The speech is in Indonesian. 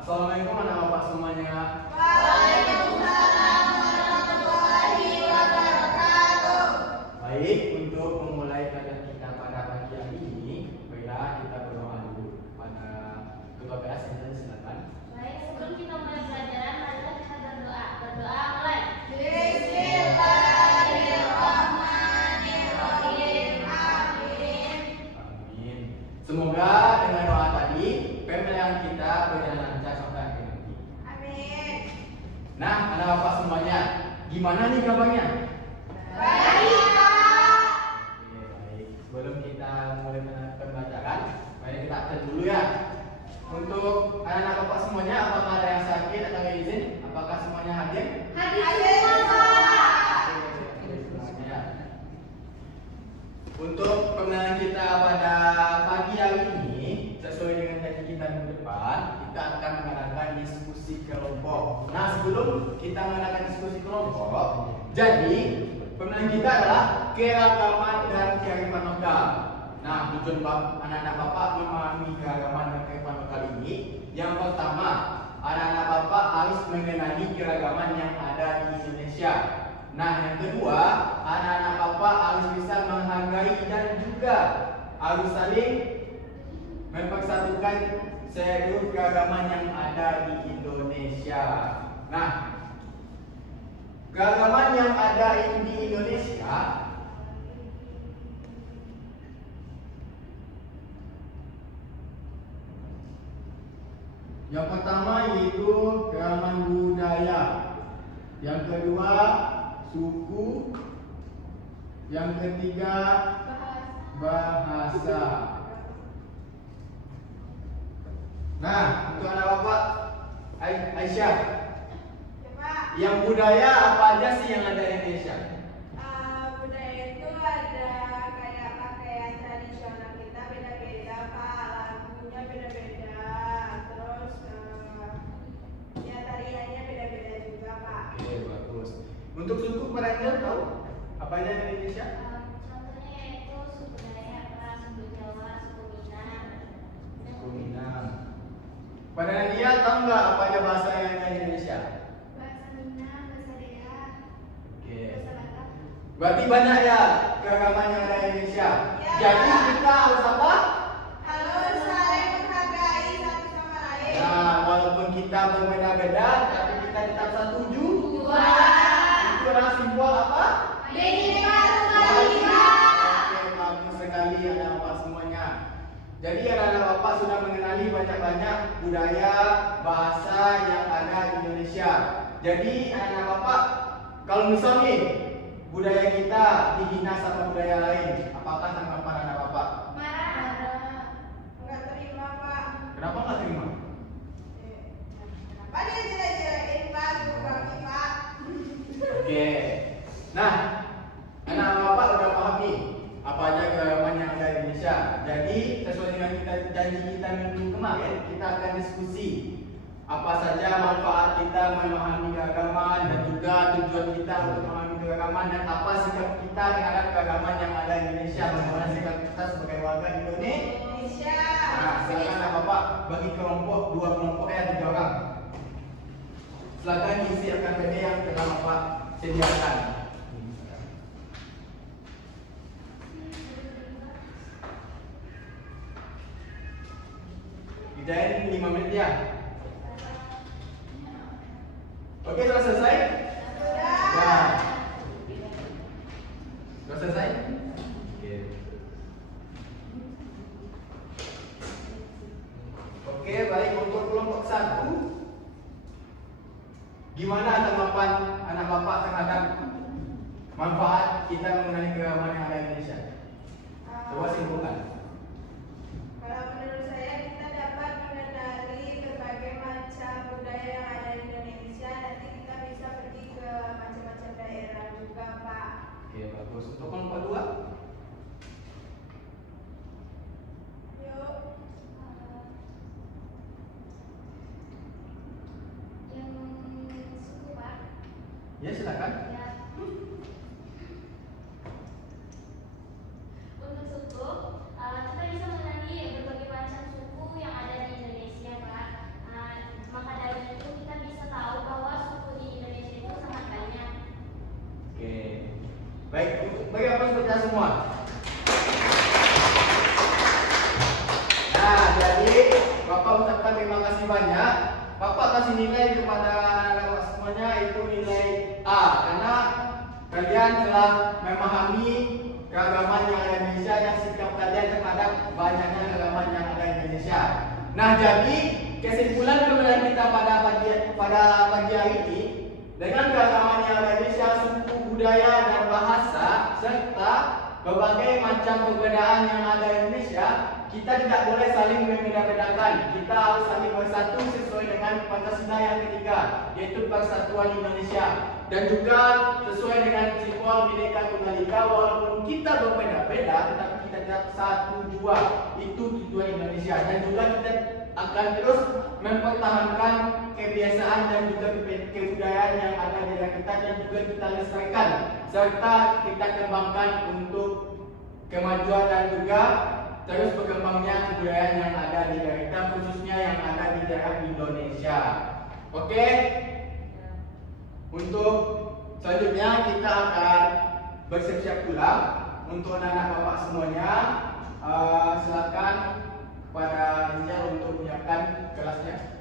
Assalamualaikum anak-anak semuanya. Waalaikumsalam warahmatullahi wabarakatuh. Baik, untuk memulai pelajaran kita pada pagi hari ini, baiklah kita berdoa dulu pada ketua kelas yang silakan. Baik, sebelum kita mulai pelajaran, marilah kita berdoa. Berdoa mulai. Bismillahirrahmanirrahim. Amin. Amin. Semoga dengan doa tadi pembelajaran kita berjalan lancar sampai akhir nanti. Amin. Nah, anak-anak semuanya, gimana nih kabarnya? Baik, Pak. Oke, baik. Sebelum kita mulai pembelajaran, mari kita absen dulu ya. Untuk anak-anak bapak semuanya, apakah ada yang sakit atau yang izin? Apakah semuanya hadir? Hadir Hadir semua, Pak. Oke, semuanya. Untuk pembelajaran kita pada pagi hari ini, sesuai dengan janji kita minggu depan, kita akan mengadakan diskusi kelompok. Nah, sebelum kita mengadakan diskusi kelompok, jadi pembelajaran kita adalah keragaman dan kearifan lokal. Nah, tujuan anak-anak bapak memahami keragaman dan kearifan lokal ini, yang pertama, anak-anak bapak harus mengenali keragaman yang ada di Indonesia. Nah, yang kedua, anak-anak bapak harus bisa menghargai dan juga harus saling mempersatukan seluruh keragaman yang ada di Indonesia. Nah, keragaman yang ada di Indonesia yang pertama yaitu keragaman budaya, yang kedua suku, yang ketiga bahasa. Nah, untuk anak bapak Aisyah, Ya, Pak. yang budaya apa aja sih yang ada di Indonesia? Budaya itu ada kayak pakaian tradisional kita beda-beda, Pak. Lagunya beda-beda. Terus ya tariannya beda-beda juga, Pak. Oke, bagus. Untuk suku pada tahu apa aja di Indonesia? Contohnya yaitu suku Dayak, Pak, suku Jawa, suku Minang. Suku Minang. Pada Nadia tahu nggak apa aja bahasa yang ada di Indonesia? Bahasa Minang, bahasa Dayak, Oke. bahasa Batak. Berarti banyak ya keragaman yang ada di Indonesia. Ya. Jadi kita harus apa? Harus saling menghargai satu sama lain. Nah, walaupun kita berbeda-beda, tapi kita tetap satu Dua. Itu adalah simbol apa? Bineka Tunggal Ika. Oke, bagus sekali anak bapak semuanya. Jadi anak-anak bapak sudah mengenali banyak-banyak budaya, bahasa yang ada di Indonesia. Jadi anak-anak bapak, kalau misal nih budaya kita dihina sama budaya lain, apakah tanggapan anak bapak? Marah. Enggak terima, Pak. Kenapa nggak terima? Kenapa dia jelek-jelekin, Pak? Suruh kami, Pak. Oke. Nah, anak-anak bapak udah paham nih apa aja keragaman yang ada di Indonesia. Jadi sesuai dengan janji kita minggu kemarin, kita akan diskusi apa saja manfaat kita memahami keragaman dan juga tujuan kita untuk memahami keragaman dan apa sikap kita terhadap keragaman yang ada di Indonesia. Bagaimana sikap kita sebagai warga Indonesia. Nah, silakan anak bapak bagi kelompok, dua kelompok ya, 3 orang. Silakan isi RKPD yang telah bapak sediakan. Kerjain 5 menit ya. Oke, sudah selesai? Sudah. Sudah selesai? Oke. Oke, baik, untuk kelompok 1, gimana tanggapan anak bapak terhadap manfaat kita mengenai keragaman yang ada di Indonesia? Coba simpulkan. Kalau menurut saya kita dapat mengenali berbagai macam budaya yang ada di Indonesia. Nanti kita bisa pergi ke macam-macam daerah juga, Pak. Oke, bagus. Untuk kelompok 2, Yuk. Yang suku, Pak. ya silakan. Ya. Untuk suku, kita bisa mengenali berbagai macam suku yang ada di Indonesia, Pak. ucapkan terima kasih banyak. Bapak kasih nilai kepada anak-anak semuanya itu nilai A karena kalian telah memahami keragaman yang ada di Indonesia dan sikap kalian terhadap banyaknya keragaman yang ada di Indonesia. Nah, jadi kesimpulan pembelajaran kita pada pagi hari ini, dengan keragaman yang ada di Indonesia, suku, budaya dan bahasa serta berbagai macam perbedaan yang ada di Indonesia, kita tidak boleh saling membeda-bedakan. Kita harus saling bersatu sesuai dengan Pancasila yang ketiga, yaitu Persatuan Indonesia. Dan juga sesuai dengan simbol Bhinneka Tunggal Ika, walaupun kita berbeda-beda, tetapi kita tetap satu jua, itu tujuan Indonesia. Dan juga kita akan terus mempertahankan kebiasaan dan juga kebudayaan yang ada di daerah kita dan juga kita lestarikan serta kita kembangkan untuk kemajuan dan juga terus berkembangnya kebudayaan yang ada di daerah kita, khususnya yang ada di daerah Indonesia. Oke, untuk selanjutnya kita akan bersiap-siap pulang. Untuk anak-anak bapak semuanya, silakan pada Rizal untuk menyiapkan kelasnya.